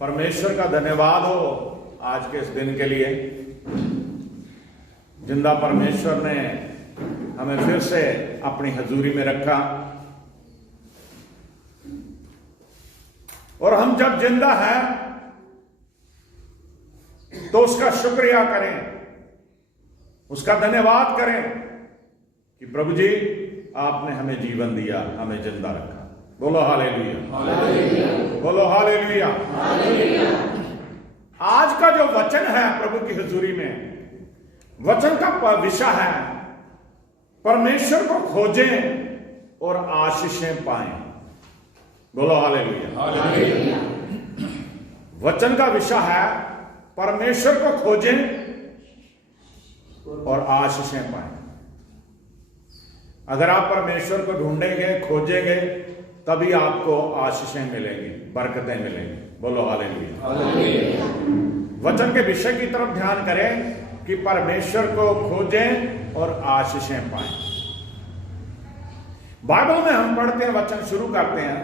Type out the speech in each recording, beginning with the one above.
परमेश्वर का धन्यवाद हो आज के इस दिन के लिए। जिंदा परमेश्वर ने हमें फिर से अपनी हजूरी में रखा, और हम जब जिंदा हैं तो उसका शुक्रिया करें, उसका धन्यवाद करें कि प्रभु जी आपने हमें जीवन दिया, हमें जिंदा रखा। बोलो हालेलुया, बोलो हालेलुया। आज का जो वचन है प्रभु की हजूरी में, वचन का विषय है परमेश्वर को खोजें और आशीषें पाएं। बोलो हालेलुया। वचन का विषय है परमेश्वर को खोजें और आशीषें पाएं। अगर आप परमेश्वर को ढूंढेंगे, खोजेंगे, तभी आपको आशीषें मिलेंगी, बरकतें मिलेंगी। बोलो हालेलुया। वचन के विषय की तरफ ध्यान करें कि परमेश्वर को खोजें और आशीषें पाएं। बाइबल में हम पढ़ते हैं, वचन शुरू करते हैं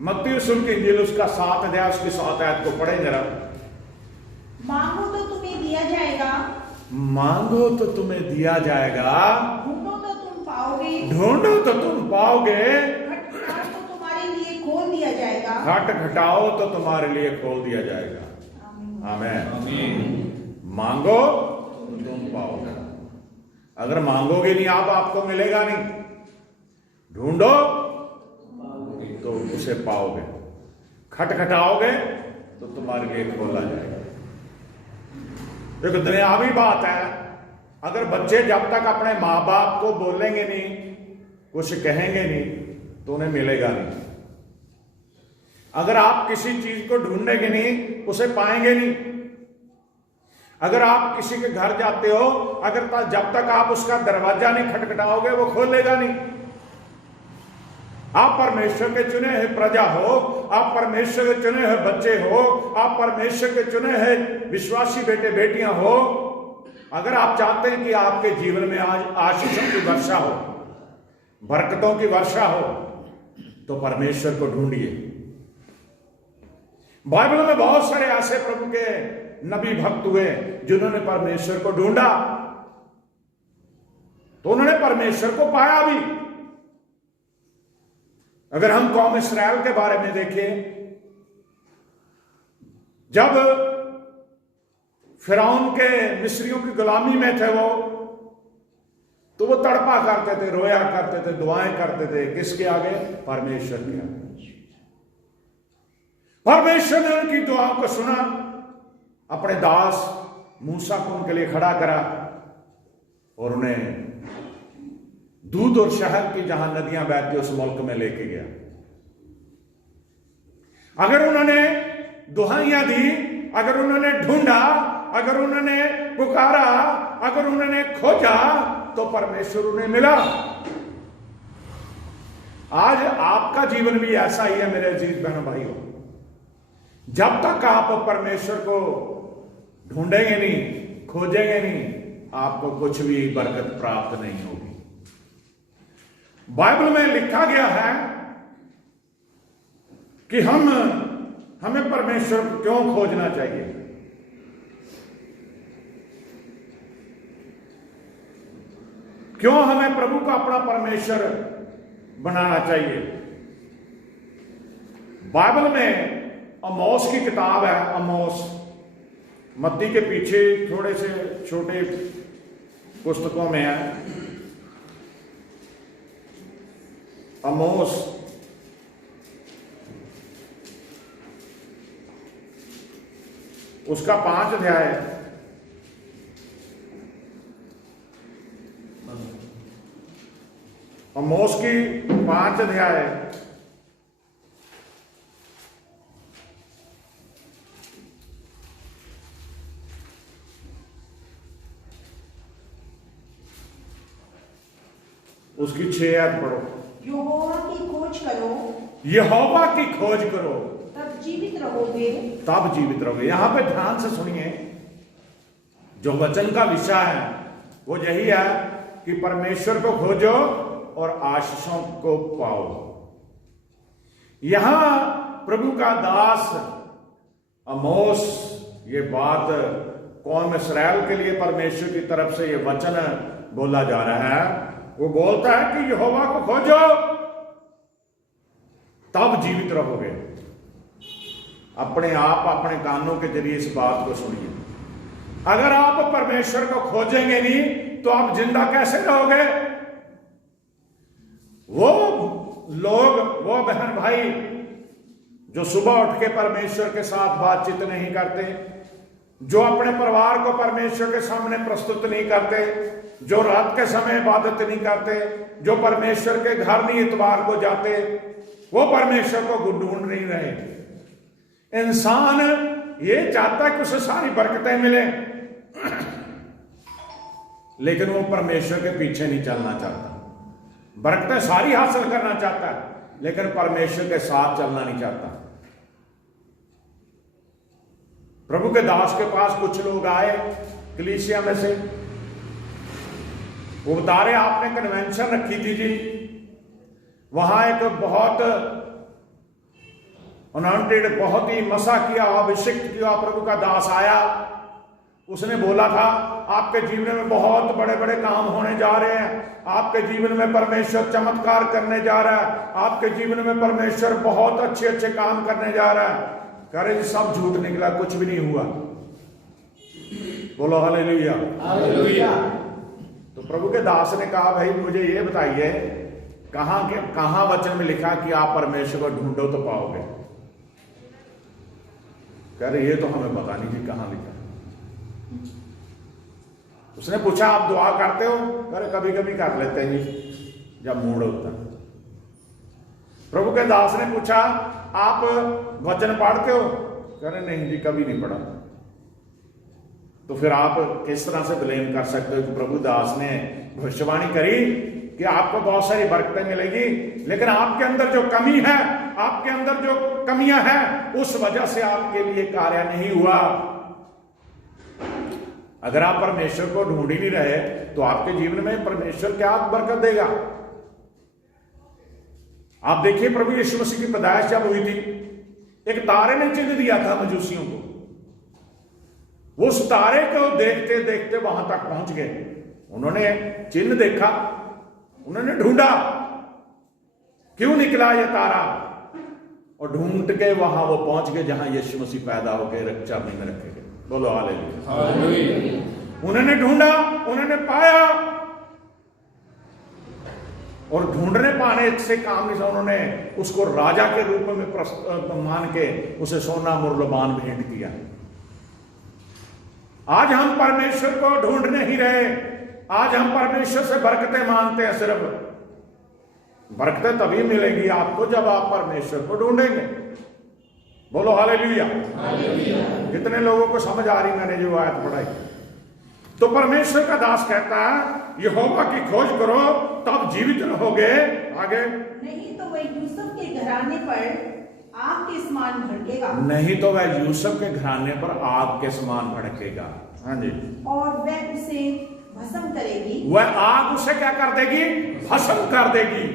मत्ती रसूल की इंजील उसका 7 अध्याय उसकी 7 आयत को पढ़ें जरा। मांगो तो तुम्हें दिया जाएगा, मांगो तो तुम्हें दिया जाएगा, ढूंढो तो तुम पाओगे, ढूंढो तो तुम पाओगे, खटखटाओ तो तुम्हारे लिए खोल दिया जाएगा, खटखटाओ तो तुम्हारे लिए खोल दिया जाएगा। आमीन। मांगो तो तुम पाओगे। अगर मांगोगे नहीं आप, आपको मिलेगा नहीं। ढूंढो तो उसे पाओगे, खटखटाओगे तो तुम्हारे लिए खोला जाएगा। एक दुनियावी बात है, अगर बच्चे जब तक अपने माँ बाप को बोलेंगे नहीं, कुछ कहेंगे नहीं, तो उन्हें मिलेगा नहीं। अगर आप किसी चीज को ढूंढेंगे नहीं, उसे पाएंगे नहीं। अगर आप किसी के घर जाते हो, अगर जब तक आप उसका दरवाजा नहीं खटखटाओगे, वो खोलेगा नहीं। आप परमेश्वर के चुने हुए प्रजा हो, आप परमेश्वर के चुने हुए बच्चे हो, आप परमेश्वर के चुने हुए विश्वासी बेटे बेटियां हो। अगर आप चाहते हैं कि आपके जीवन में आज आशीषों की वर्षा हो, बरकतों की वर्षा हो, तो परमेश्वर को ढूंढिए। बाइबल में बहुत सारे ऐसे प्रभु के नबी भक्त हुए जिन्होंने परमेश्वर को ढूंढा, तो उन्होंने परमेश्वर को पाया भी। अगर हम कौम इस्राएल के बारे में देखें, जब फिरौन के मिस्रियों की गुलामी में थे वो, तो वो तड़पा करते थे, रोया करते थे, दुआएं करते थे। किसके आगे? परमेश्वर के आगे। परमेश्वर ने उनकी दुआओं को सुना, अपने दास मूसा को उनके लिए खड़ा करा और उन्हें दूध और शहद की जहां नदियां बहती उस मुल्क में लेके गया। अगर उन्होंने दुहाइयां दी, अगर उन्होंने ढूंढा, अगर उन्होंने पुकारा, अगर उन्होंने खोजा, तो परमेश्वर उन्हें मिला। आज आपका जीवन भी ऐसा ही है मेरे अजीज बहनों भाइयों। जब तक आप परमेश्वर को ढूंढेंगे नहीं, खोजेंगे नहीं, आपको कुछ भी बरकत प्राप्त नहीं होगी। बाइबल में लिखा गया है कि हमें परमेश्वर को क्यों खोजना चाहिए। क्यों हमें प्रभु का अपना परमेश्वर बनाना चाहिए। बाइबल में अमोस की किताब है, अमोस मत्ती के पीछे थोड़े से छोटे पुस्तकों में है। अमोस उसका 5 अध्याय, अमोस की 5 अध्याय उसकी 6 आयत पढ़ो। यहोवा की खोज करो, यहोवा की खोज करो, तब जीवित रहोगे, तब जीवित रहोगे। यहां पे ध्यान से सुनिए, जो वचन का विषय है वो यही है कि परमेश्वर को खोजो और आशीषों को पाओ। यहां प्रभु का दास आमोस ये बात कौम इस्राएल के लिए परमेश्वर की तरफ से ये वचन बोला जा रहा है। वो बोलता है कि यहोवा को खोजो तब जीवित रहोगे। अपने आप अपने कानों के जरिए इस बात को सुनिए। अगर आप परमेश्वर को खोजेंगे नहीं तो आप जिंदा कैसे रहोगे? वो लोग, वो बहन भाई जो सुबह उठ के परमेश्वर के साथ बातचीत नहीं करते, जो अपने परिवार को परमेश्वर के सामने प्रस्तुत नहीं करते, जो रात के समय इबादत नहीं करते, जो परमेश्वर के घर नहीं इतवार को जाते, वो परमेश्वर को ढूंढ नहीं रहे। इंसान ये चाहता है कि उसे सारी बरकतें मिले, लेकिन वो परमेश्वर के पीछे नहीं चलना चाहता। बरकतें सारी हासिल करना चाहता है, लेकिन परमेश्वर के साथ चलना नहीं चाहता। प्रभु के दास के पास कुछ लोग आए कलीसिया में से, वो बता रहे आपने कन्वेंशन रखी थी जी, वहां एक बहुत अनॉइंटेड, बहुत ही मसा किया, अभिषिक्त किया प्रभु का दास आया। उसने बोला था आपके जीवन में बहुत बड़े बड़े काम होने जा रहे हैं, आपके जीवन में परमेश्वर चमत्कार करने जा रहा है, आपके जीवन में परमेश्वर बहुत अच्छे अच्छे काम करने जा रहा है। कह रहे सब झूठ निकला, कुछ भी नहीं हुआ। बोलो हालेलुया। हालेलुया। तो प्रभु के दास ने कहा भाई मुझे ये बताइए कहां वचन में लिखा कि आप परमेश्वर को ढूंढो तो पाओगे? कह रहे ये तो हमें पता नहीं कि कहां लिखा। उसने पूछा आप दुआ करते हो? कह रहे कभी कभी कर लेते हैं जी जब मूड होता। प्रभु के दास ने पूछा आप वचन पढ़ते हो? कह रहे नहीं जी कभी नहीं पढ़ा। तो फिर आप किस तरह से ब्लेम कर सकते हो कि प्रभु दास ने भविष्यवाणी करी कि आपको बहुत सारी बरकतें मिलेगी, लेकिन आपके अंदर जो कमी है, आपके अंदर जो कमियां हैं, उस वजह से आपके लिए कार्य नहीं हुआ। अगर आप परमेश्वर को ढूंढ ही नहीं रहे तो आपके जीवन में परमेश्वर क्या बरकत देगा? आप देखिए प्रभु यीशु मसीह की पैदाइश जब हुई थी, एक तारे ने चिन्ह दिया था मजूसियों को। वो उस तारे को देखते देखते वहां तक पहुंच गए। उन्होंने चिन्ह देखा, उन्होंने ढूंढा क्यों निकला ये तारा, और ढूंढ के वहां वो पहुंच गए जहां यीशु मसीह पैदा होकर रक्षा में रखे गए। बोलो हालेलुया। उन्होंने ढूंढा, उन्होंने पाया, और ढूंढने पाने से काम नहीं था, उन्होंने उसको राजा के रूप में मान के उसे सोना मूल्यवान भेंट किया। आज हम परमेश्वर को ढूंढ नहीं रहे, आज हम परमेश्वर से बरकतें मांगते हैं। सिर्फ बरकतें तभी मिलेगी आपको जब आप परमेश्वर को ढूंढेंगे। बोलो हालेलुया। कितने लोगों को समझ आ रही मैंने जो आयत पढ़ाई? तो परमेश्वर का दास कहता है यहोवा की खोज करो तब जीवित रहोगे। आगे, नहीं तो वह यूसुफ के घराने पर आग के समान भड़केगा। नहीं तो वह यूसुफ के घराने पर आग के समान भड़केगा। हाँ जी। और वह उसे भस्म करेगी। वह आग उसे क्या कर देगी? भस्म कर देगी।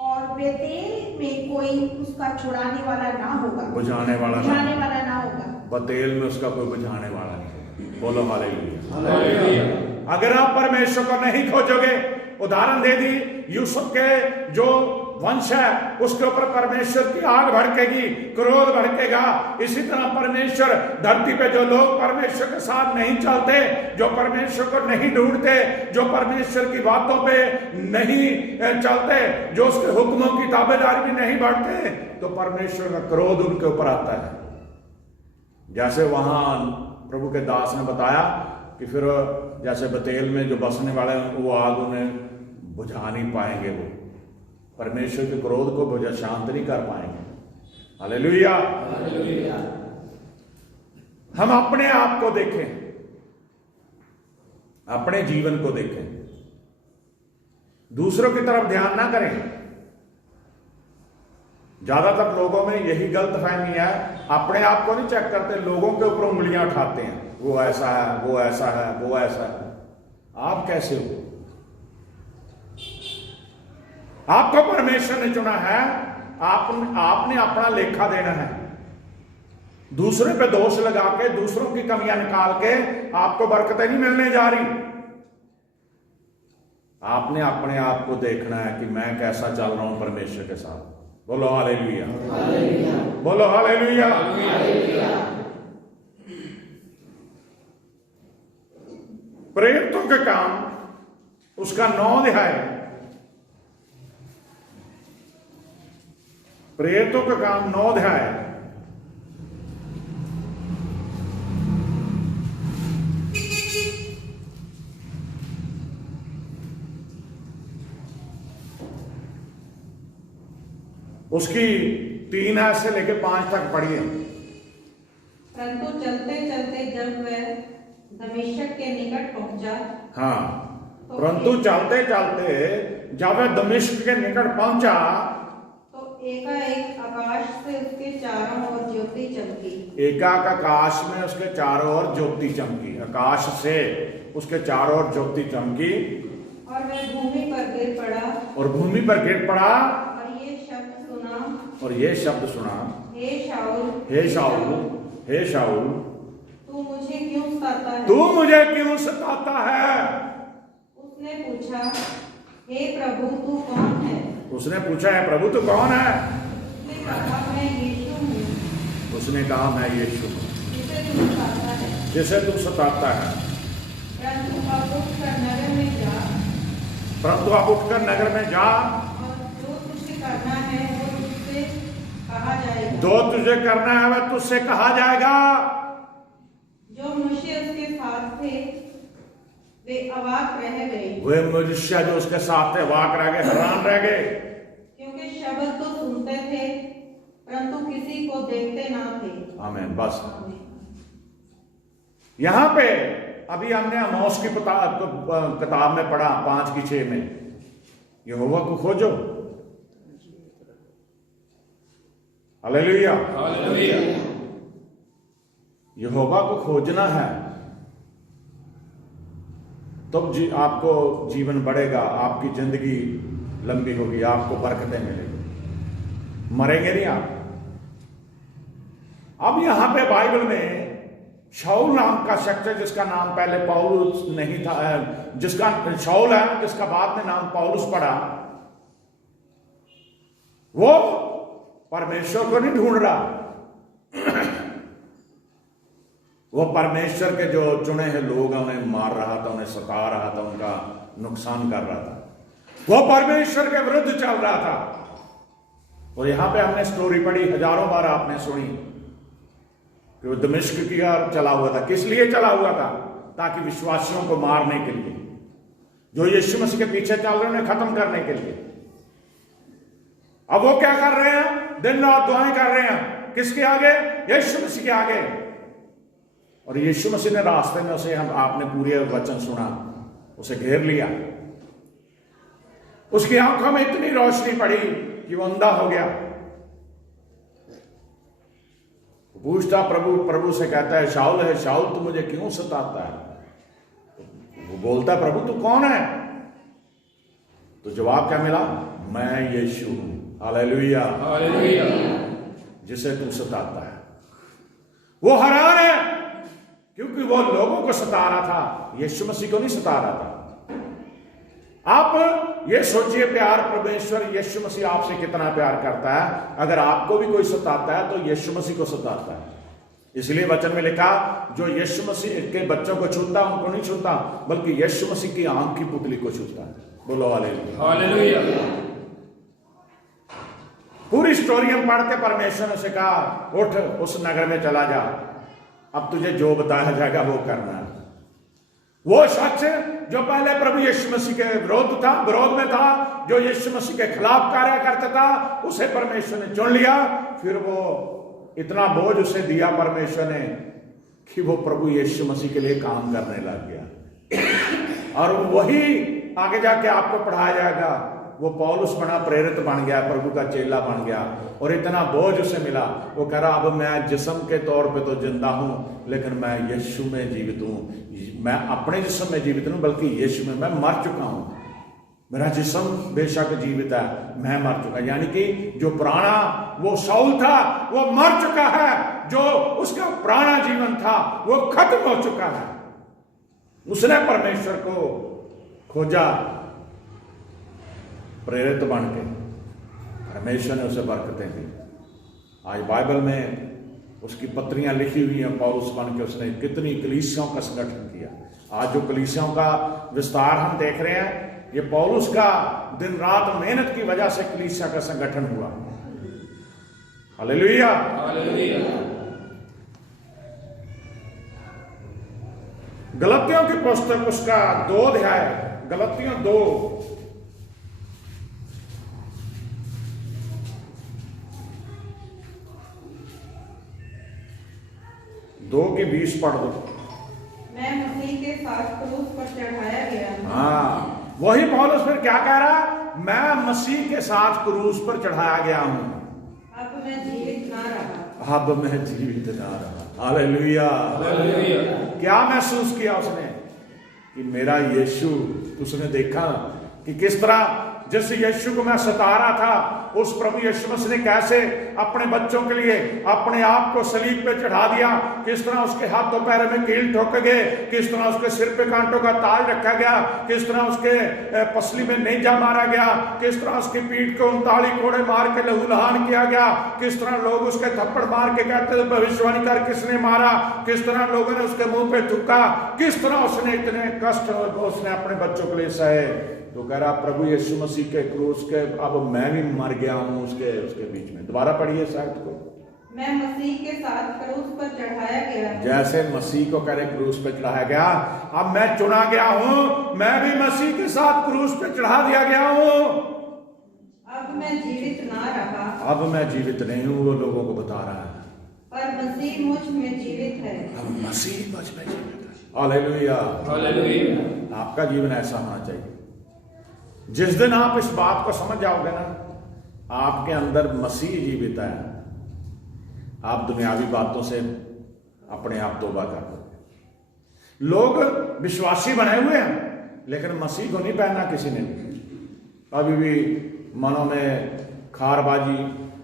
और बेतेल में कोई उसका छुड़ाने वाला ना होगा, बुझाने वाला ना होगा। बतेल में उसका कोई बुझाने वाला नहीं। बोलो हालेलुया। अगर आप परमेश्वर को नहीं खोजोगे, उदाहरण दे दी यूसुफ के जो वंश है उसके ऊपर परमेश्वर की आग भड़केगी, क्रोध भड़केगा। इसी तरह परमेश्वर धरती पे जो लोग परमेश्वर के साथ नहीं चलते, जो परमेश्वर को नहीं ढूंढते, जो परमेश्वर की बातों पे नहीं चलते, जो उसके हुक्मों की ताबेदारी में नहीं बढ़ते, तो परमेश्वर का क्रोध उनके ऊपर आता है। जैसे वहां प्रभु के दास ने बताया कि फिर जैसे बतेल में जो बसने वाले हैं वो आग उन्हें बुझा नहीं पाएंगे, वो परमेश्वर के क्रोध को बुझा शांत नहीं कर पाएंगे। हालेलुया। हम अपने आप को देखें, अपने जीवन को देखें, दूसरों की तरफ ध्यान ना करें। ज्यादातर लोगों में यही गलतफहमी है, अपने आप को नहीं चेक करते, लोगों के ऊपर उंगलियां उठाते हैं। वो ऐसा है, वो ऐसा है, वो ऐसा है। आप कैसे हो? आपको परमेश्वर ने चुना है, आपने अपना लेखा देना है। दूसरे पे दोष लगा के, दूसरों की कमियां निकाल के आपको बरकतें नहीं मिलने जा रही। आपने अपने आप को देखना है कि मैं कैसा चल रहा हूं परमेश्वर के साथ। बोलो हालेलुया, बोलो हालेलुया। प्रेरितों के काम उसका 9 अध्याय, प्रेरितों का काम 9 अध्याय, उसकी 3 से लेके 5 तक पढ़िए। परंतु चलते चलते जब वह दमिश्क के निकट पहुंचा, हाँ, परंतु चलते चलते जब वह दमिश्क के निकट पहुंचा तो एकाएक आकाश से उसके चारों ओर ज्योति चमकी। एकाएक आकाश में उसके चारों ओर ज्योति चमकी, आकाश से उसके चारों ओर ज्योति चमकी, और वह भूमि पर गिर पड़ा, और भूमि पर गिर पड़ा, और ये शब्द सुना, और ये शब्द सुना, हे शाऊल, हे शाऊल, हे शाऊल, तू मुझे क्यों सताता है? तू मुझे क्यों सताता है? उसने पूछा, हे प्रभु तू कौन है? उसने पूछा, है प्रभु तू कौन है? उसने कहा, मैं यीशु हूँ। उसने कहा, मैं यीशु हूँ जिसे तू सताता है। जिसे तू सताता है। परंतु अब उठकर नगर में जा, परंतु अब उठकर नगर में जा, और जो तुझे करना है वो तुझसे कहा जाएगा। जो तुझे करना है वह तुझसे कहा जाएगा। जो मनुष्य उसके साथ थे वे अवाक रह गए, वे मनुष्य जो उसके साथ थे वाक रह गए, हैरान रह गए, क्योंकि शब्द तो सुनते थे परंतु किसी को देखते ना थे। आमीन। बस यहां पे अभी हमने आमोस की किताब में पढ़ा 5:6 में, यहोवा को खोजो। Hallelujah, hallelujah. यहोवा को खोजना है तब आपको जीवन बढ़ेगा, आपकी जिंदगी लंबी होगी, आपको बरकतें मिलेगी, मरेंगे नहीं आप। अब यहां पे बाइबल में शाऊल नाम का शख्स है, जिसका नाम पहले पौलुस नहीं था, जिसका शाऊल है, जिसका बाद में नाम पौलुस पड़ा, वो परमेश्वर को नहीं ढूंढ रहा, वो परमेश्वर के जो चुने हैं लोग हैं उन्हें मार रहा था, उन्हें सता रहा था, उनका नुकसान कर रहा था, वो परमेश्वर के विरुद्ध चल रहा था। और यहां पे हमने स्टोरी पढ़ी, हजारों बार आपने सुनी कि वो दमिश्क की ओर चला हुआ था। किस लिए चला हुआ था? ताकि विश्वासियों को मारने के लिए, जो यीशु मसीह के पीछे चल रहे हैं उन्हें खत्म करने के लिए। अब वो क्या कर रहे हैं? दिन रात दुआएं कर रहे हैं, किसके आगे? यीशु मसीह के आगे। और यीशु मसीह ने रास्ते में उसे, हम आपने पूरे वचन सुना, उसे घेर लिया, उसकी आंखों में इतनी रोशनी पड़ी कि वो अंधा हो गया। पूछता प्रभु से कहता है, शाऊल है शाऊल तू मुझे क्यों सताता है? वो बोलता, प्रभु तू कौन है? तो जवाब क्या मिला? मैं यीशु हूं। Hallelujah, hallelujah. जिसे तू सताता है। वो हैरान है क्योंकि वो लोगों को सता रहा था, यीशु मसीह को नहीं सता रहा था। आप ये सोचिए, प्यार परमेश्वर यीशु मसीह आपसे कितना प्यार करता है। अगर आपको भी कोई सताता है तो यीशु मसीह को सताता है। इसलिए वचन में लिखा, जो यीशु मसीह के बच्चों को छूता उनको नहीं छूता, बल्कि यीशु मसीह की आंख की पुतली को छूता है। बोलो हालेलुया, हालेलुया। पूरी स्टोरी हम पढ़ते, परमेश्वर ने कहा उठ उस नगर में चला जा, अब तुझे जो बताया जाएगा वो करना है। वो शख्स जो पहले प्रभु यीशु मसीह के विरोध में था, जो यीशु मसीह के खिलाफ कार्य करता था, उसे परमेश्वर ने चुन लिया। फिर वो इतना बोझ उसे दिया परमेश्वर ने कि वो प्रभु यीशु मसीह के लिए काम करने लग गया। और वही आगे जाके आपको पढ़ाया जाएगा। वो पौलुस बना, प्रेरित बन गया, प्रभु का चेला बन गया, और इतना बोझ उसे मिला। वो कह रहा, अब मैं जिस्म के तौर पे तो जिंदा हूं, लेकिन मैं यीशु में जीवित हूं। मैं अपने जिस्म में जीवित नहीं, बल्कि यीशु में मैं मर चुका हूं। मेरा जिस्म बेशक जीवित है, मैं मर चुका। यानी कि जो पुराना वो शाऊल था वो मर चुका है, जो उसका पुराना जीवन था वो खत्म हो चुका है। उसने परमेश्वर को खोजा, प्रेरित बन के परमेश्वर ने उसे बरकतें दी। आज बाइबल में उसकी पत्रियां लिखी हुई हैं, पौलुस बन के उसने कितनी कलीसियाओं का संगठन किया। आज जो कलीसियाओं का विस्तार हम देख रहे हैं, ये पौलुस का दिन रात मेहनत की वजह से कलीसिया का संगठन हुआ। हालेलुया। गलतियों की पुस्तक उसका 2 अध्याय, गलतियों 2 की 20 पढ़ दो। मैं मसीह के साथ क्रूस पर चढ़ाया गया हूं। हाँ, वही पौलुस फिर क्या कह रहा, मैं मसीह के साथ क्रूस पर चढ़ाया गया हूं, अब मैं जीवित ना रहा। अब मैं जीवित ना रहा। हालेलुया। क्या महसूस किया उसने कि मेरा यीशु, उसने देखा कि किस तरह जिस यीशु को मैं सता रहा था, उस प्रभु यीशु मसीह ने कैसे अपने बच्चों के लिए अपने आप को सलीब पे चढ़ा दिया। किस तरह उसके हाथों पैरों में कील ठोक गए, किस तरह उसके सिर पे कांटों का ताज रखा गया, किस तरह उसके पसली में नेजा मारा गया, किस तरह उसकी पीठ को 39 कोड़े मार के लहूलुहान किया गया, किस तरह लोग उसके थप्पड़ मार के कहते थे भविष्यवाणी कर किसने मारा, किस तरह लोगों ने उसके मुंह पे थूका, किस तरह उसने इतने कष्ट उसने अपने बच्चों के लिए सहे। तो कह रहा प्रभु यीशु मसीह के क्रूस के अब मैं भी मर गया हूं उसके बीच में। दोबारा पढ़िए शायद को। मैं मसीह के साथ क्रूस पर चढ़ाया गया। जैसे मसीह को कह रहे क्रूस पे चढ़ाया गया, अब मैं चुना गया हूं, मैं भी मसीह के साथ क्रूस पे चढ़ा दिया गया हूं। अब मैं जीवित ना रहा। अब मैं जीवित नहीं हूं, वो लोगों को बता रहा है, पर मसीह मुझ में जीवित है। अब मसीह मुझ में जीवित है। हालेलुया। आपका जीवन ऐसा होना चाहिए। जिस दिन आप इस बात को समझ जाओगे ना, आपके अंदर मसीह जीवित है, आप दुनियावी बातों से अपने आप तौबा कर दो। लोग विश्वासी बने हुए हैं लेकिन मसीह को नहीं पहनना किसी ने। अभी भी मनों में खारबाजी,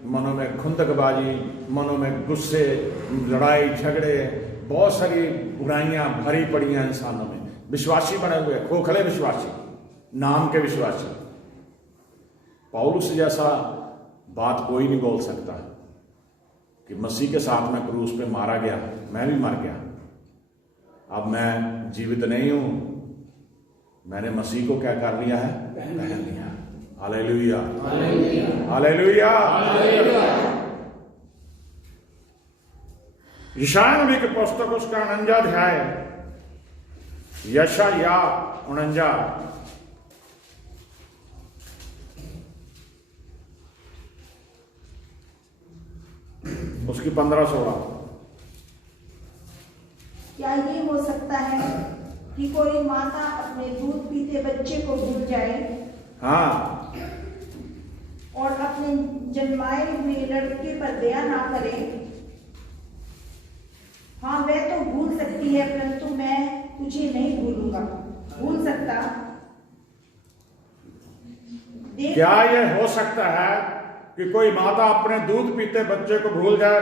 मनों में खुंदकबाजी, मनों में गुस्से, लड़ाई झगड़े, बहुत सारी बुराइयां भरी पड़ी हैं इंसानों में। विश्वासी बने हुए, खोखले विश्वासी, नाम के विश्वासी। पौलुस जैसा बात कोई नहीं बोल सकता कि मसीह के साथ मैं क्रूस पे मारा गया, मैं भी मर गया, अब मैं जीवित नहीं हूं, मैंने मसीह को क्या कर लिया है, पहन लिया। Hallelujah, hallelujah. यशायाह नबी की पुस्तक उसका 49 अध्याय, यशायाह 49 उसकी 15-16। क्या ये हो सकता है कि कोई माता अपने दूध पीते बच्चे को भूल जाए? हाँ, और अपने जन्माए हुए लड़के पर दया ना करे? हाँ, वह तो भूल सकती है, परंतु मैं तुझे नहीं भूलूंगा। भूल सकता? क्या यह हो सकता है कि कोई माता अपने दूध पीते बच्चे को भूल जाए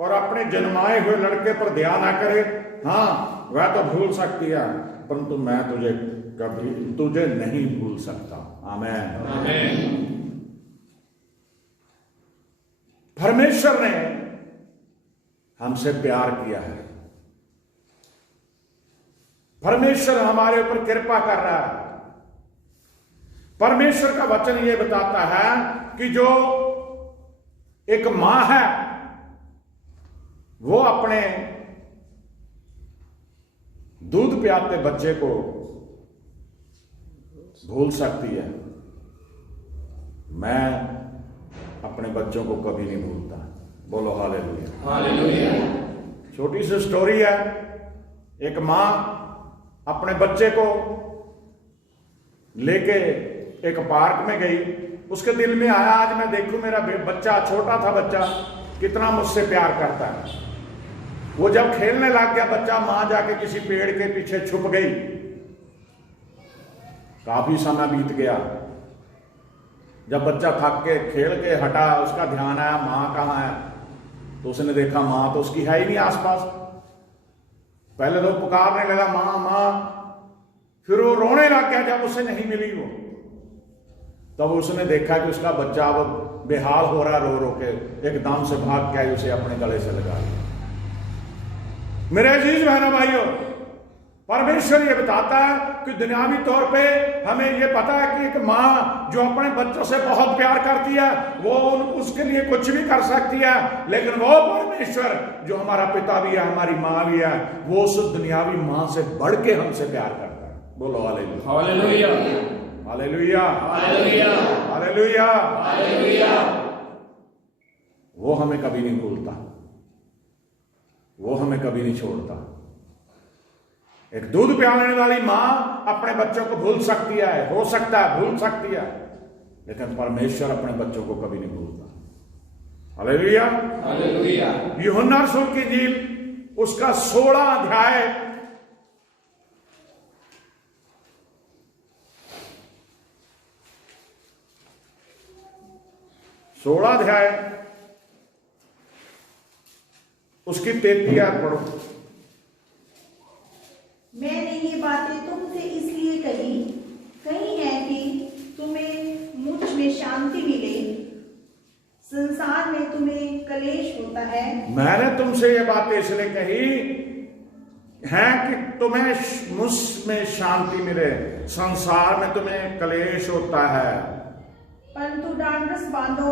और अपने जन्माए हुए लड़के पर ध्यान ना करे? हाँ, वह तो भूल सकती है, परंतु मैं तुझे नहीं भूल सकता। आमीन, आमीन। परमेश्वर ने हमसे प्यार किया है, परमेश्वर हमारे ऊपर कृपा कर रहा है। परमेश्वर का वचन यह बताता है कि जो एक मां है वो अपने दूध पियाते बच्चे को भूल सकती है, मैं अपने बच्चों को कभी नहीं भूलता। बोलो हालेलुया, हालेलुया। छोटी सी स्टोरी है। एक मां अपने बच्चे को लेके एक पार्क में गई। उसके दिल में आया आज मैं देखूं मेरा बच्चा, छोटा था बच्चा, कितना मुझसे प्यार करता है। वो जब खेलने लग गया बच्चा, मां जाके किसी पेड़ के पीछे छुप गई। काफी समय बीत गया। जब बच्चा थक के खेल के हटा, उसका ध्यान आया मां कहाँ है। तो उसने देखा मां तो उसकी है ही नहीं आसपास। पहले तो पुकारने लगा मां मां, फिर वो रोने लग गया जब उसे नहीं मिली वो। तब उसने देखा कि उसका बच्चा अब बेहाल हो रहा, रो रो के एकदम से भाग के उसे अपने गले से लगा लिया। मेरे अजीज बहनों भाइयों, परमेश्वर ये बताता है कि दुनियावी तौर पे हमें ये पता है कि एक माँ जो अपने बच्चों से बहुत प्यार करती है वो उसके लिए कुछ भी कर सकती है, लेकिन वो परमेश्वर जो हमारा पिता भी है, हमारी माँ भी है, वो उस दुनियावी माँ से बढ़ के हमसे प्यार करता है। बोलो hallelujah, hallelujah, hallelujah, hallelujah, hallelujah. Hallelujah. वो हमें कभी नहीं भूलता, वो हमें कभी नहीं छोड़ता। एक दूध पिलाने वाली मां अपने बच्चों को भूल सकती है, हो सकता है भूल सकती है, लेकिन परमेश्वर अपने बच्चों को कभी नहीं भूलता। Hallelujah, hallelujah. यूहन्ना रसूल की इंजील उसका 16 अध्याय 16 अध्याय उसकी 33 आयत पढ़ो। मैंने ये बातें तुमसे इसलिए कही है कि तुम्हें मुझ में शांति मिले। संसार में तुम्हें कलेश होता है। मैंने तुमसे ये बातें इसलिए कही है कि तुम्हें मुझ में शांति मिले, संसार में तुम्हें कलेश होता है, परंतु ढांढस बांधो,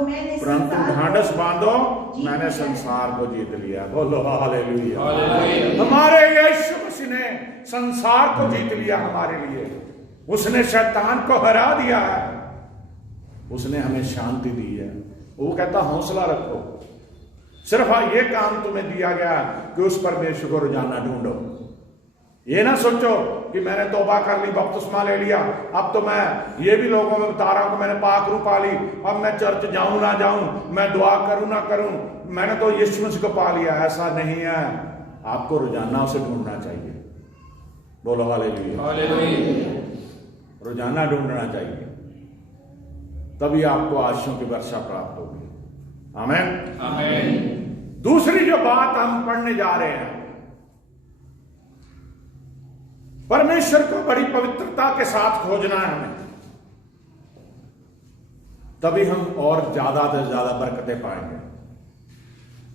मैंने संसार को जीत लिया। बोलो हालेलुया, हालेलुया। हमारे यीशु मसीह ने संसार को जीत लिया हमारे लिए। उसने शैतान को हरा दिया है, उसने हमें शांति दी है। वो कहता हौसला रखो, सिर्फ ये काम तुम्हें दिया गया कि उस परमेश्वर को रोजाना ढूंढो। ये ना सोचो कि मैंने तौबा कर ली, बपतिस्मा ले लिया, अब तो मैं ये भी लोगों में बता रहा हूं कि मैंने पाक रूह पा ली, अब मैं चर्च जाऊं ना जाऊं, मैं दुआ करूं ना करूं, मैंने तो यीशु मसीह को पा लिया। ऐसा नहीं है, आपको रोजाना उसे ढूंढना चाहिए। बोलो हालेलुया, हालेलुया। रोजाना ढूंढना चाहिए, तभी आपको आशीषों की वर्षा प्राप्त होगी। आमीन, आमीन। दूसरी जो बात हम पढ़ने जा रहे हैं, परमेश्वर को बड़ी पवित्रता के साथ खोजना है हमें, तभी हम और ज्यादा से ज्यादा बरकतें पाएंगे।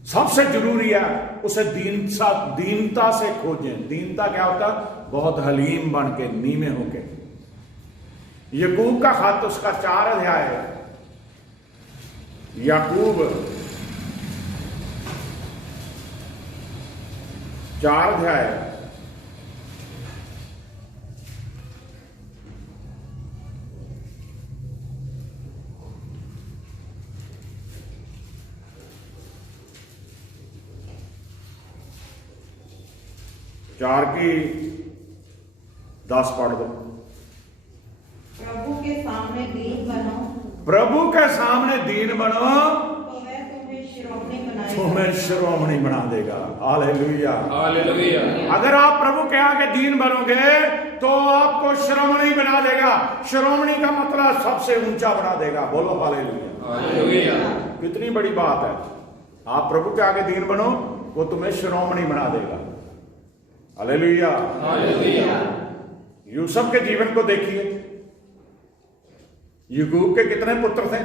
सबसे जरूरी है उसे दीनता से खोजें। दीनता क्या होता है? बहुत हलीम बन के, नीमे होके। याकूब का खत उसका 4 अध्याय है। याकूब 4 अध्याय 4 की 10 पढ़ दो। प्रभु के सामने दीन बनो, प्रभु के सामने दीन बनो तो वह तुम्हें शिरोमणि बनाएगा। तुम्हें शिरोमणि बना देगा। Hallelujah, hallelujah. अगर आप प्रभु के आगे दीन बनोगे तो आपको शिरोमणि बना देगा। शिरोमणि का मतलब सबसे ऊंचा बना देगा। बोलो हालेलुया, हालेलुया। कितनी बड़ी बात है। आप प्रभु के आगे दीन बनो, वो तुम्हें शिरोमणि बना देगा। Hallelujah, hallelujah. यूसुफ के जीवन को देखिए। याकूब के कितने पुत्र थे?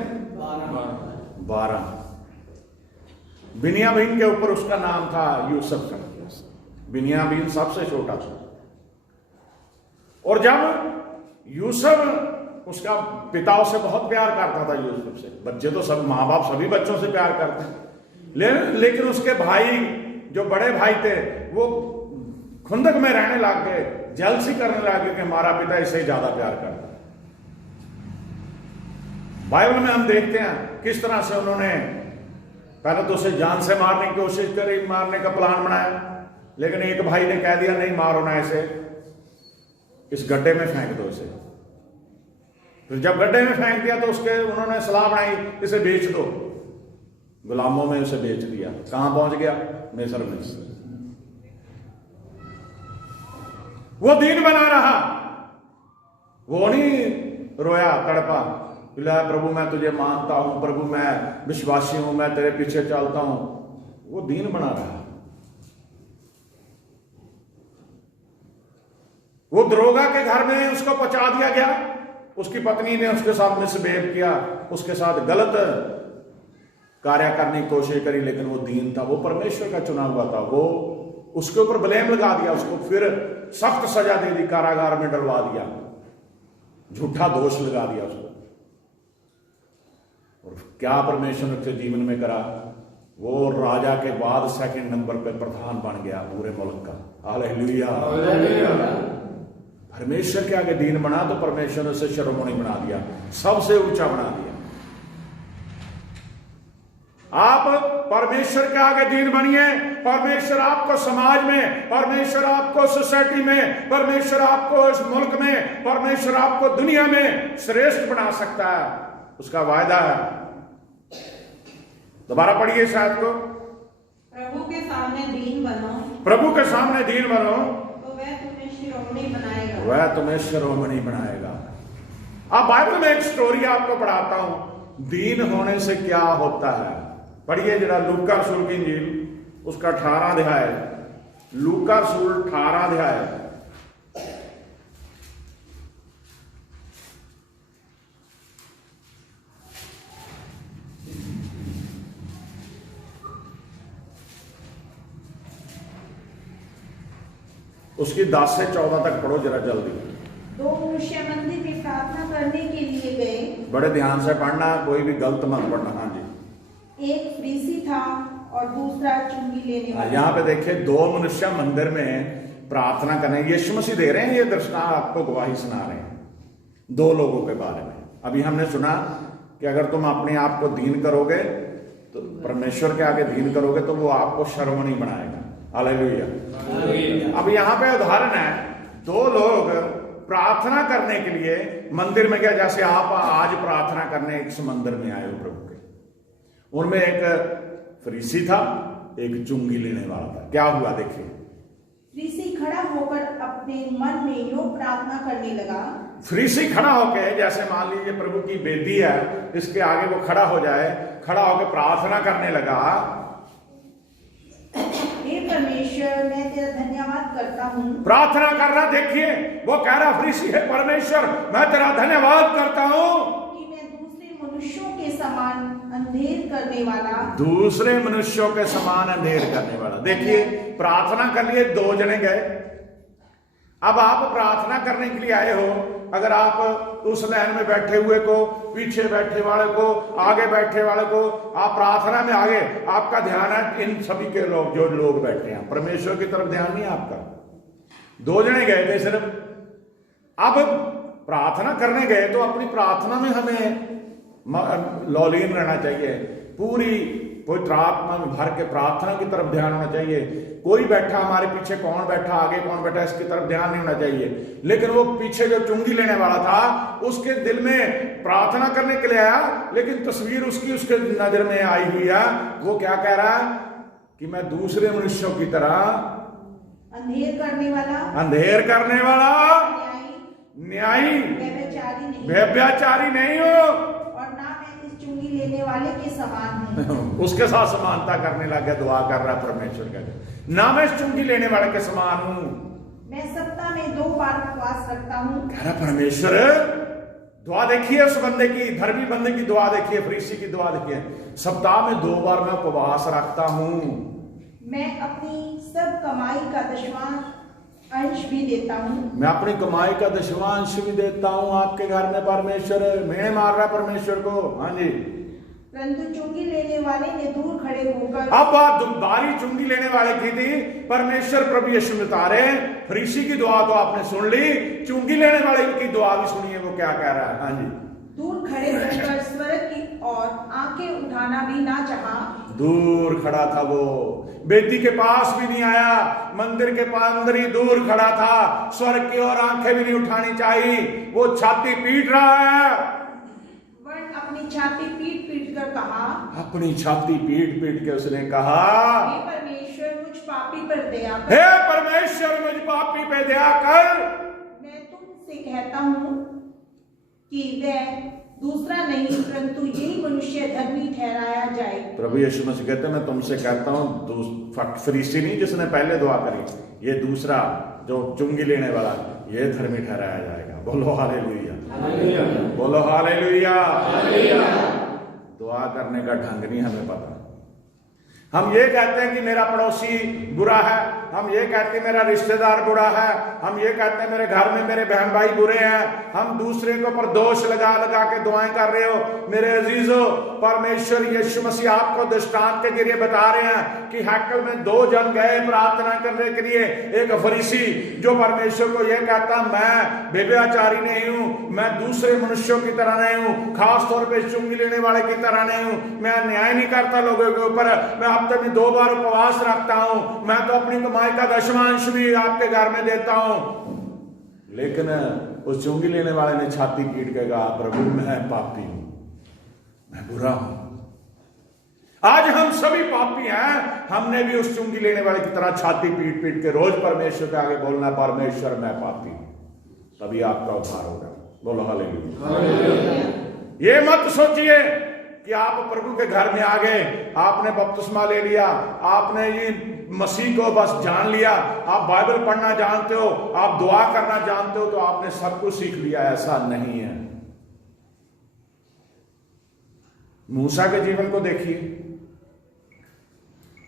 12। बिन्यामीन के ऊपर उसका नाम था यूसुफ का। बिन्यामीन सबसे छोटा था। और जब यूसुफ, उसका पिता उसे बहुत प्यार करता था यूसुफ से। बच्चे तो सब, माँ बाप सभी बच्चों से प्यार करते हैं, लेकिन उसके भाई जो बड़े भाई थे वो खुंदक में रहने लग गए, जलसी करने लगे कि हमारा पिता इसे ज्यादा प्यार करता है। बाइबल में हम देखते हैं किस तरह से उन्होंने पहले तो उसे जान से मारने की कोशिश करी, मारने का प्लान बनाया, लेकिन एक भाई ने कह दिया नहीं मारो ना इसे, इस गड्ढे में फेंक दो इसे। फिर जब गड्ढे में फेंक दिया तो उन्होंने सलाह बनाई इसे बेच दो। गुलामों में उसे बेच दिया। कहां पहुंच गया? मिस्र में। वो दीन बना रहा, वो नहीं रोया तड़पा, बोला प्रभु मैं तुझे मानता हूं, प्रभु मैं विश्वासी हूं, मैं तेरे पीछे चलता हूं। वो दीन बना रहा। वो दरोगा के घर में उसको पहुंचा दिया गया, उसकी पत्नी ने उसके साथ मिसबिहेव किया, उसके साथ गलत कार्य करने की कोशिश करी, लेकिन वो दीन था, वो परमेश्वर का चुना हुआ था। वो उसके ऊपर ब्लेम लगा दिया, उसको फिर सख्त सजा दे दी, कारागार में डलवा दिया, झूठा दोष लगा दिया उसको। और क्या परमेश्वर ने उसके जीवन में करा, वो राजा के बाद सेकंड नंबर पे प्रधान बन गया पूरे मुल्क का। हालेलुया। परमेश्वर के आगे दीन बना तो परमेश्वर ने उसे शिरोमणि बना दिया, सबसे ऊंचा बना दिया। आप परमेश्वर के आगे दीन बनिए, परमेश्वर आपको समाज में, परमेश्वर आपको सोसाइटी में, परमेश्वर आपको इस मुल्क में, परमेश्वर आपको दुनिया में श्रेष्ठ बना सकता है, उसका वायदा है। दोबारा पढ़िए शायद को। प्रभु के सामने दीन बनो, प्रभु के सामने दीन बनो तो वह तुम्हें शिरोमणि बनाएगा, वह तुम्हें शिरोमणि बनाएगा। अब बाइबल में एक स्टोरी आपको पढ़ाता हूं, दीन होने से क्या होता है। पढ़िए जरा लूका रसूल की इंजील, उसका 18 अध्याय, लूका रसूल 18 अध्याय। उसकी 10 से 14 तक पढ़ो जरा जल्दी। दो मनुष्य मंदिर में प्रार्थना करने के लिए गए। बड़े ध्यान से पढ़ना, कोई भी गलत मत पढ़ना। हाँ जी। एक फरीसी था और दूसरा चुंगी लेने वाला। यहाँ पे देखिए, दो मनुष्य मंदिर में प्रार्थना करने, यीशु मसीह दे रहे हैं ये दर्शन, आपको गवाही सुना रहे हैं दो लोगों के बारे में। अभी हमने सुना कि अगर तुम अपने आप को दीन करोगे, तो परमेश्वर के आगे दीन करोगे, तो वो आपको शिरोमणि बनाएगा। हालेलुया। अब यहाँ पे उदाहरण है, दो लोग प्रार्थना करने के लिए मंदिर में गया, जैसे आप आज प्रार्थना करने इस मंदिर में आए हो प्रभु के। उनमें एक फरीसी था, एक चुंगी लेने वाला था। क्या हुआ देखिए। फरीसी खड़ा होकर अपने मन में यूं प्रार्थना करने लगा। फरीसी खड़ा होकर, जैसे मान लीजिए प्रभु की बेदी है, इसके आगे वो खड़ा हो जाए, खड़ा होकर प्रार्थना करने लगा, हे परमेश्वर, मैं तेरा धन्यवाद करता हूँ। प्रार्थना कर रहा। देखिए वो कह रहा फरीसी है, परमेश्वर मैं तेरा धन्यवाद करता हूँ कि मैं दूसरे मनुष्यों के समान अंधेर करने वाला, दूसरे मनुष्यों के समान अंधेर करने वाला। देखिए प्रार्थना कर लिए, दो जने गए। अब आप प्रार्थना करने के लिए आए हो, अगर आप उस लाइन में बैठे हुए को, पीछे बैठे वाले को, आगे बैठे वाले को, आप प्रार्थना में आगे, आपका ध्यान है इन सभी के लोग, जो लोग बैठे हैं, परमेश्वर की तरफ ध्यान नहीं है आपका। दो जने गए थे सिर्फ। अब प्रार्थना करने गए तो अपनी प्रार्थना में हमें लौलीन रहना चाहिए, पूरी पवित्र आत्मा में भर के प्रार्थना की तरफ ध्यान होना चाहिए। कोई बैठा हमारे पीछे कौन बैठा, आगे कौन बैठा, इसकी तरफ ध्यान नहीं होना चाहिए। लेकिन वो पीछे जो चुंगी लेने वाला था, उसके दिल में प्रार्थना करने के लिए आया, लेकिन तस्वीर उसकी उसके नजर में आई हुई है। वो क्या कह रहा है कि मैं दूसरे मनुष्यों की तरह अंधेर करने वाला, अंधेर करने वाला, न्यायी, व्यभिचारी नहीं हो, और ना मैं इस चुंगी लेने वाले के समान हूँ। उसके साथ समानता करने लग गया, दुआ कर रहा परमेश्वर का, ना मैं इस चुंगी लेने वाले के समान हूं, मैं सप्ताह में 2 बार उपवास रखता हूँ। कह रहा परमेश्वर। दुआ देखिए उस बंदे की, धर्मी बंदे की दुआ देखिए, फरीसी की दुआ देखिए, सप्ताह में 2 बार मैं उपवास रखता हूं, मैं अपनी सब कमाई का 10वां अंश भी देता हूँ, मैं अपनी कमाई का 10वां अंश भी देता हूं आपके घर में। परमेश्वर मेरे मार रहा है परमेश्वर को। हाँ जी। परंतु चुंगी लेने वाले ने दूर खड़े होकर, अब बात बारी चुंगी लेने वाले की थी। परमेश्वर प्रभु यीशु बता रहे हैं, फरीसी की दुआ तो आपने सुन ली, चुंगी लेने वाले की दुआ भी सुनिए वो क्या कह रहा है। हाँ जी। दूर खड़े होकर स्वर्ग की ओर आंखें उठाना भी ना चाहा। दूर खड़ा था वो, बेदी के पास भी नहीं आया, मंदिर के पास अंदर ही दूर खड़ा था, स्वर्ग की ओर आंखें भी नहीं उठानी चाहिए। वो छाती पीट रहा है, वर्ण अपनी छाती पीट पीट कर कहा, अपनी छाती पीट पीट के उसने कहा, हे परमेश्वर मुझ पापी पर दया कर, हे परमेश्वर मुझ पापी पे दया कर। मैं तुमसे कहता हूँ कि वह दूसरा नहीं परंतु यही मनुष्य धर्मी ठहराया जाए। प्रभु यीशु मसीह कहते हैं मैं तुमसे कहता हूँ, फरीसी नहीं जिसने पहले दुआ करी, ये दूसरा जो चुंगी लेने वाला ये धर्मी ठहराया जाएगा। बोलो हालेलुया, हालेलुया, बोलो हालेलुया। हालेलुया। दुआ करने का ढंग नहीं हमें पता। हम ये कहते हैं कि मेरा पड़ोसी बुरा है, हम ये कहते हैं मेरा रिश्तेदार बुरा है, हम ये कहते हैं मेरे घर में मेरे बहन भाई बुरे हैं, हम दूसरे के ऊपर दोष लगा लगा के दुआएं कर रहे हो। मेरे अजीजों, परमेश्वर यीशु मसीह आपको दृष्टांत के जरिए बता रहे हैं कि हैकल में 2 जन गए प्रार्थना करने के लिए। एक फरीसी जो परमेश्वर को यह कहता मैं व्यभिचारी नहीं हूं, मैं दूसरे मनुष्यों की तरह नहीं हूं, खास तौर पे चुंगी लेने वाले की तरह नहीं हूं, मैं अन्याय नहीं करता लोगों के ऊपर, मैं हफ्ते में 2 बार उपवास रखता हूं, मैं तो अपनी कमाई का दशमांश भी आपके घर में देता हूं। लेकिन उस चुंगी लेने वाले ने छाती पीट के कहा प्रभु मैं पापी हूं, मैं बुरा हूं। आज हम सभी पापी हैं। हमने भी उस चुंगी लेने वाले की तरह छाती पीट पीट के रोज परमेश्वर के आगे बोलना परमेश्वर मैं पापी हूं, तभी आपका उद्धार होगा। बोलो हालेलुया। ये मत सोचिए कि आप प्रभु के घर में आ गए, आपने बपतिस्मा ले लिया, आपने ये मसीह को बस जान लिया, आप बाइबल पढ़ना जानते हो, आप दुआ करना जानते हो, तो आपने सब कुछ सीख लिया। ऐसा नहीं है। मूसा के जीवन को देखिए,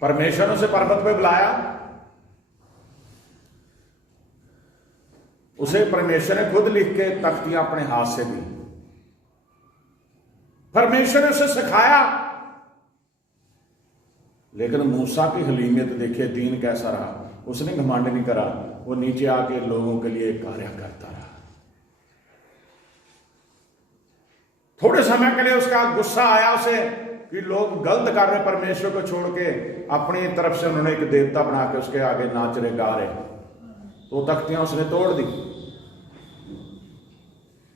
परमेश्वर ने उसे पर्वत पे बुलाया, उसे परमेश्वर ने खुद लिख के तख्तियां अपने हाथ से दी, परमेश्वर ने उसे सिखाया। लेकिन मूसा की हलीमियत देखिए, दीन कैसा रहा। उसने घमंड नहीं करा, वो नीचे आके लोगों के लिए कार्य करता रहा। थोड़े समय के लिए उसका गुस्सा आया उसे कि लोग गलत कर रहे, परमेश्वर को छोड़ के अपनी तरफ से उन्होंने एक देवता बना के उसके आगे नाच रहे गा रहे, तो तख्तियां उसने तोड़ दी।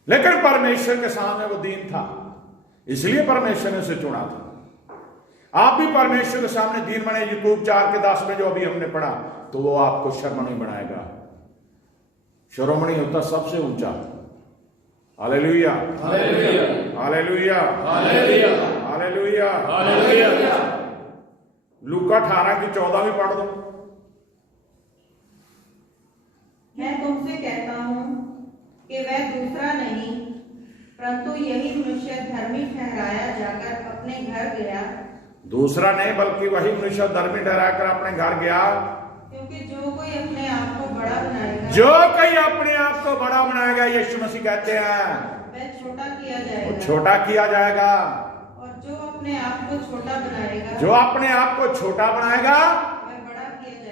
लेकिन परमेश्वर के सामने वो दीन था, इसलिए परमेश्वर ने उसे चुना था। आप भी परमेश्वर के सामने दीन बने। यूट्यूब 4:10 में जो अभी हमने पढ़ा, तो वो आपको शर्मणी बनाएगा। शिरोमणि होता सबसे ऊंचा। Hallelujah, hallelujah, hallelujah, hallelujah, hallelujah, hallelujah. लूका 18:14 भी पढ़ दो। मैं तुमसे कहता हूँ कि वह दूसरा नहीं परंतु यही मनुष्य धर्मी ठहराया जाकर अपने घर गया। दूसरा नहीं बल्कि वही मनुष्य धर्मी ठहराकर अपने घर गया, क्योंकि जो कोई अपने आप को बड़ा बनाएगा, जो कोई अपने आप को बड़ा बनाएगा, यीशु मसीह कहते हैं, वह छोटा किया जाएगा, वो छोटा किया जाएगा। और जो अपने आप को छोटा बनाएगा, जो अपने आप को छोटा बनाएगा,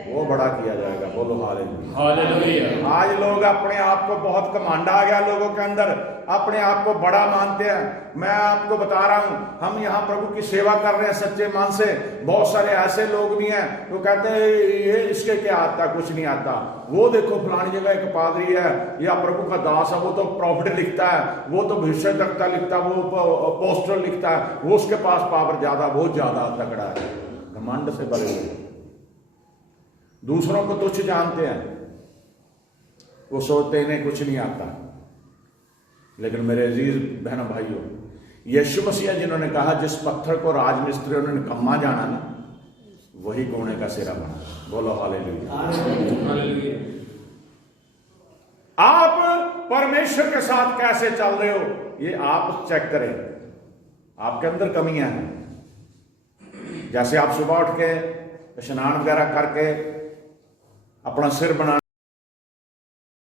वो बड़ा किया जाएगा। बोलो हालेलुया, हालेलुया। आज लोग अपने आप को बहुत कमांड आ गया लोगों के अंदर, अपने आप को बड़ा मानते हैं। मैं आपको बता रहा हूं, हम यहाँ प्रभु की सेवा कर रहे हैं सच्चे मन से। बहुत सारे ऐसे लोग भी हैं तो कहते हैं ये इसके क्या आता, कुछ नहीं आता। वो देखो फलानी जगह एक पादरी है या प्रभु का दास है, वो तो प्रॉफिट लिखता है, वो तो भविष्यवक्ता लिखता है, वो पोस्टर लिखता है, वो उसके पास पावर ज्यादा, बहुत ज्यादा तगड़ा है। घमंड से भरे हुए, दूसरों को तुच्छ जानते हैं, वो सोचते इन्हें कुछ नहीं आता। लेकिन मेरे अजीज बहनों भाइयों, यीशु मसीह जिन्होंने कहा जिस पत्थर को राजमिस्त्री ने निकम्मा जाना ना, वही कोने का सिरा बना। बोलो हालेलुया, हालेलुया। आप परमेश्वर के साथ कैसे चल रहे हो, ये आप चेक करें। आपके अंदर कमियां हैं। जैसे आप सुबह उठ के स्नान वगैरह करके अपना सिर बना